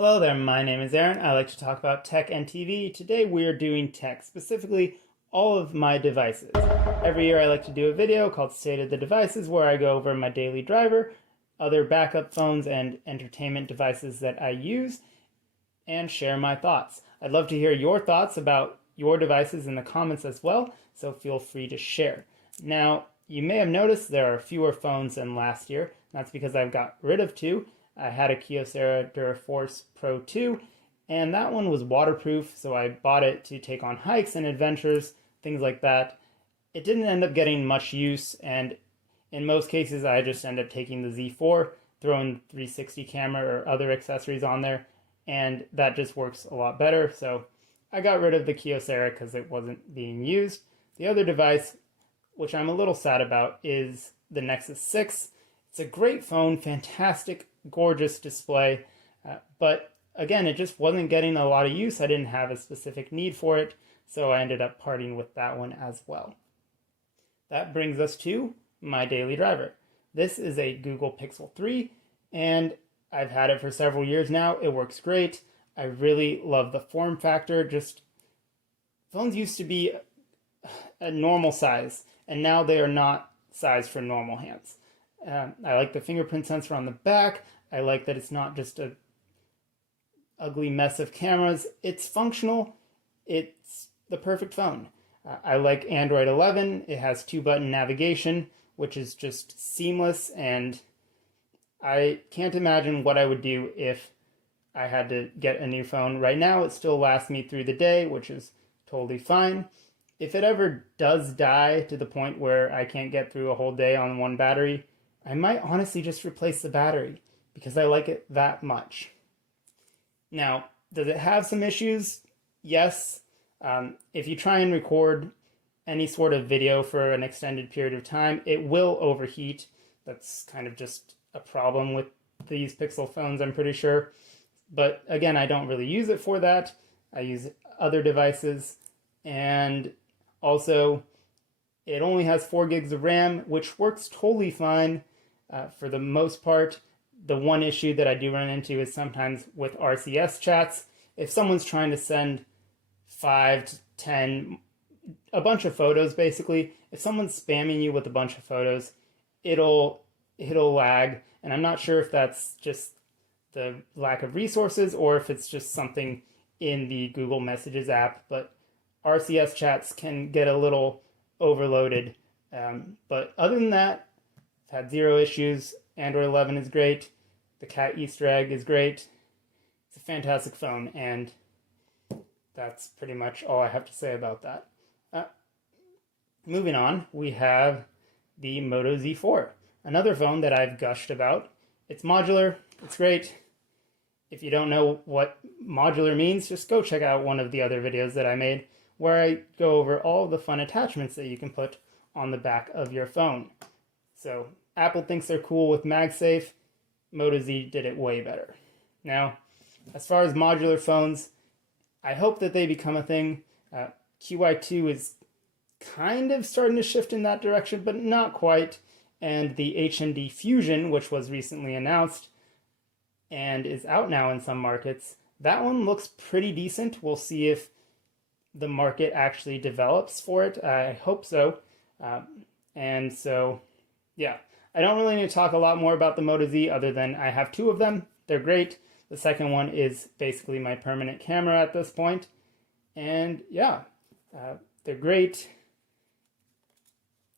Hello there, my name is Aaron. I like to talk about tech and TV. Today we are doing tech, specifically all of my devices. Every year I like to do a video called State of the Devices where I go over my daily driver, other backup phones, and entertainment devices that I use, and share my thoughts. I'd love to hear your thoughts about your devices in the comments as well, so feel free to share. Now, you may have noticed there are fewer phones than last year. That's because I've got rid of two. I had a Kyocera Duraforce Pro 2, and that one was waterproof, so I bought it to take on hikes and adventures, things like that. It didn't end up getting much use, and in most cases I just ended up taking the Z4, throwing 360 camera or other accessories on there, and that just works a lot better, so I got rid of the Kyocera because it wasn't being used. The other device, which I'm a little sad about, is the Nexus 6. It's a great phone, fantastic, gorgeous display, but again, it just wasn't getting a lot of use. I didn't have a specific need for it, so I ended up parting with that one as well. That brings us to my daily driver. This is a Google Pixel 3, and I've had it for several years now. It works great. I really love the form factor. Just phones used to be a normal size, and now they are not sized for normal hands. I like the fingerprint sensor on the back. I like that it's not just a ugly mess of cameras. It's functional. It's the perfect phone. I like Android 11. It has 2-button navigation, which is just seamless, and I can't imagine what I would do if I had to get a new phone. Right now, it still lasts me through the day, which is totally fine. If it ever does die to the point where I can't get through a whole day on one battery, I might honestly just replace the battery because I like it that much. Now, does it have some issues? Yes. If you try and record any sort of video for an extended period of time, it will overheat. That's kind of just a problem with these Pixel phones, I'm pretty sure. But again, I don't really use it for that. I use other devices, and also it only has 4 gigs of RAM, which works totally fine for the most part. The one issue that I do run into is sometimes with RCS chats. If someone's trying to send 5 to 10, a bunch of photos basically, if someone's spamming you with a bunch of photos, it'll lag. And I'm not sure if that's just the lack of resources or if it's just something in the Google Messages app, but RCS chats can get a little overloaded. But other than that, I've had 0 issues. Android 11 is great. The cat Easter egg is great. It's a fantastic phone, and that's pretty much all I have to say about that. Moving on, we have the Moto Z4, another phone that I've gushed about. It's modular. It's great. If you don't know what modular means, just go check out one of the other videos that I made where I go over all the fun attachments that you can put on the back of your phone. So Apple thinks they're cool with MagSafe. Moto Z did it way better. Now, as far as modular phones, I hope that they become a thing. QI2 is kind of starting to shift in that direction, but not quite. And the HMD Fusion, which was recently announced and is out now in some markets, that one looks pretty decent. We'll see if the market actually develops for it. I hope so. And so, yeah. I don't really need to talk a lot more about the Moto Z other than I have 2 of them. They're great. The second one is basically my permanent camera at this point. And yeah, they're great.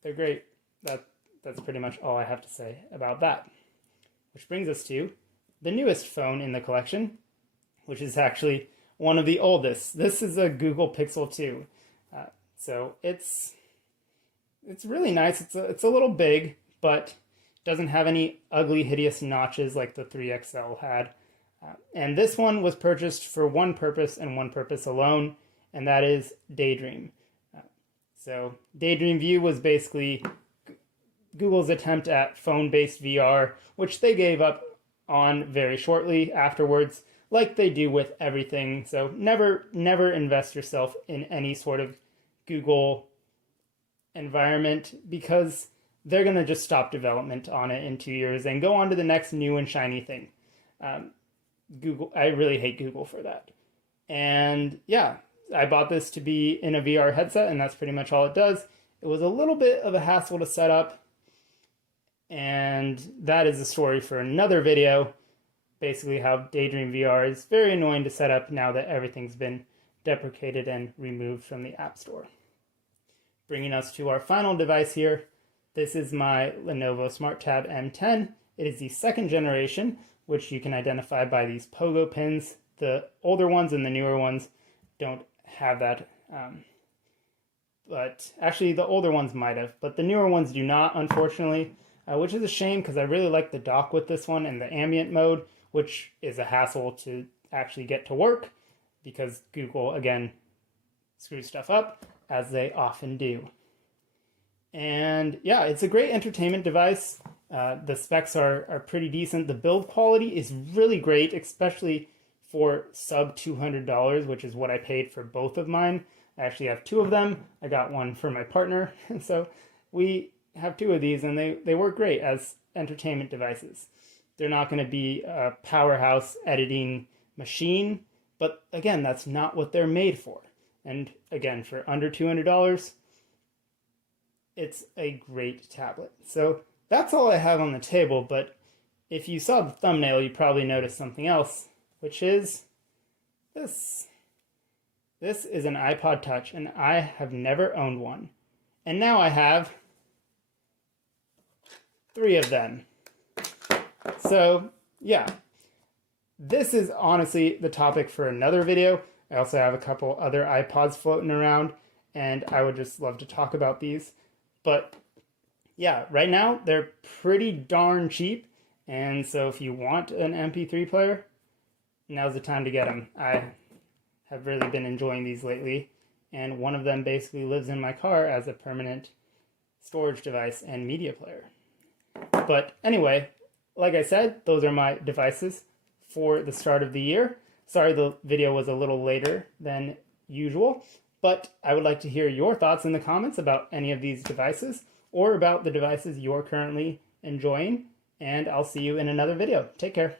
They're great. That's pretty much all I have to say about that. Which brings us to the newest phone in the collection, which is actually one of the oldest. This is a Google Pixel 2. So it's really nice. It's a little big, but doesn't have any ugly, hideous notches like the 3XL had. And this one was purchased for one purpose and one purpose alone, and that is Daydream. So Daydream View was basically Google's attempt at phone-based VR, which they gave up on very shortly afterwards, like they do with everything. So never invest yourself in any sort of Google environment because they're going to just stop development on it in 2 years and go on to the next new and shiny thing. Google, I really hate Google for that. And yeah, I bought this to be in a VR headset, and that's pretty much all it does. It was a little bit of a hassle to set up, and that is a story for another video. Basically how Daydream VR is very annoying to set up now that everything's been deprecated and removed from the App Store. Bringing us to our final device here. This is my Lenovo Smart Tab M10. It is the second generation, which you can identify by these pogo pins. The older ones and the newer ones don't have that. But actually the older ones might have, but the newer ones do not, unfortunately, which is a shame because I really like the dock with this one and the ambient mode, which is a hassle to actually get to work because Google, again, screws stuff up, as they often do. And yeah, it's a great entertainment device. The specs are pretty decent. The build quality is really great, especially for sub $200, which is what I paid for both of mine. I actually have two of them. I got one for my partner. So we have two of these, and they work great as entertainment devices. They're not going to be a powerhouse editing machine, but again, that's not what they're made for. And again, for under $200, it's a great tablet. So that's all I have on the table, but if you saw the thumbnail, you probably noticed something else, which is this. This is an iPod Touch, and I have never owned one. And now I have 3 of them. So yeah, this is honestly the topic for another video. I also have a couple other iPods floating around, and I would just love to talk about these. But yeah, right now they're pretty darn cheap, and so if you want an MP3 player, now's the time to get them. I have really been enjoying these lately, and one of them basically lives in my car as a permanent storage device and media player. But anyway, like I said, those are my devices for the start of the year. Sorry the video was a little later than usual, but I would like to hear your thoughts in the comments about any of these devices or about the devices you're currently enjoying, and I'll see you in another video. Take care.